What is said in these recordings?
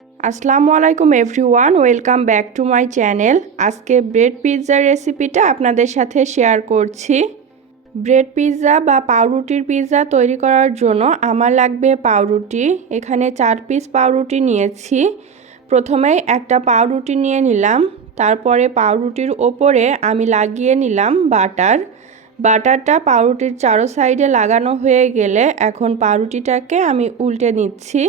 আসসালামু আলাইকুম everyone, welcome back to my channel. আজকে ব্রেড পিৎজার রেসিপিটা আপনাদের সাথে শেয়ার করছি। ব্রেড পিৎজা বা পাউরুটির পিৎজা তৈরি করার জন্য আমার লাগবে পাউরুটি। এখানে 4 পিস পাউরুটি নিয়েছি। প্রথমেই একটা পাউরুটি নিয়ে নিলাম, তারপরে পাউরুটির ওপরে আমি লাগিয়ে নিলাম বাটার। বাটারটা পাউরুটির চারো সাইডে লাগানো হয়ে গেলে এখন পাউরুটিটাকে আমি উল্টে নিচ্ছি।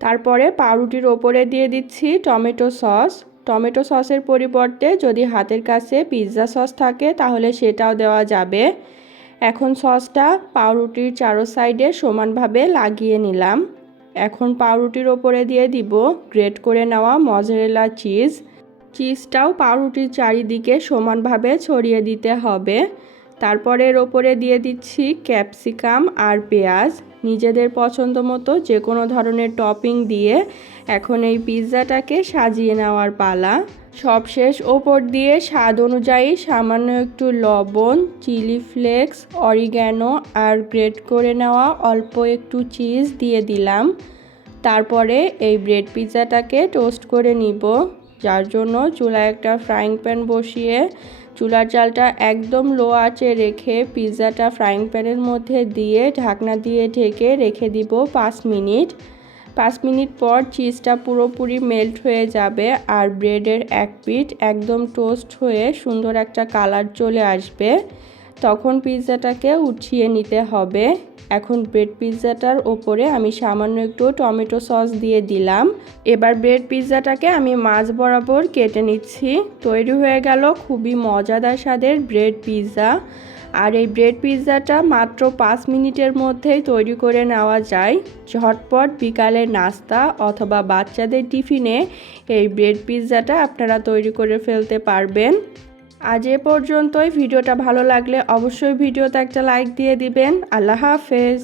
তারপরে পাউরুটির ওপরে দিয়ে দিচ্ছি টমেটো সস। টমেটো সসের পরিবর্তে যদি হাতের কাছে পিৎজা সস থাকে তাহলে সেটাও দেওয়া যাবে। এখন সসটা পাউরুটির চারো সাইডে সমানভাবে লাগিয়ে নিলাম। এখন পাউরুটির ওপরে দিয়ে দিব গ্রেট করে নেওয়া মজেরেলা চিজ। চিজটাও পাউরুটির চারিদিকে সমানভাবে ছড়িয়ে দিতে হবে। তারপরে এর ওপরে দিয়ে দিচ্ছি ক্যাপসিকাম আর পেঁয়াজ। নিজেদের পছন্দ মতো যে কোনো ধরনের টপিং দিয়ে এখন এই পিৎজাটাকে সাজিয়ে নেওয়ার পালা। সবশেষ ওপর দিয়ে স্বাদ অনুযায়ী সামান্য একটু লবণ, chilli flakes, oregano are great করে নেওয়া অল্প একটু চিজ দিয়ে দিলাম। তারপরে এই ব্রেড পিৎজাটাকে টোস্ট করে নিব, যার জন্য চুলায় একটা ফ্রাইং প্যান বসিয়ে চুলার জালটা একদম লো আঁচে রেখে পিৎজাটা ফ্রাইং প্যানের মধ্যে দিয়ে ঢাকনা দিয়ে ঢেকে রেখে দিব 5 মিনিট। 5 মিনিট পর চিজটা পুরোপুরি মেল্ট হয়ে যাবে আর ব্রেডের এক পিঠ একদম টোস্ট হয়ে সুন্দর একটা কালার চলে আসবে। তখন পিৎজাটাকে উঠিয়ে নিতে হবে। এখন ব্রেড পিৎজাটার ওপরে আমি সামান্য একটু টমেটো সস দিয়ে দিলাম। এবার ব্রেড পিৎজাটাকে আমি মাঝ বরাবর কেটে নিচ্ছি। তৈরি হয়ে গেল খুবই মজাদার স্বাদের ব্রেড পিৎজা। আর এই ব্রেড পিৎজাটা মাত্র 5 মিনিটের মধ্যেই তৈরি করে নেওয়া যায়। ঝটপট বিকালের নাস্তা অথবা বাচ্চাদের টিফিনে এই ব্রেড পিৎজাটা আপনারা তৈরি করে ফেলতে পারবেন। আজ এ পর্যন্তই। ভিডিওটা ভালো লাগলে অবশ্যই ভিডিওতে একটা লাইক দিয়ে দিবেন। আল্লাহ হাফেজ।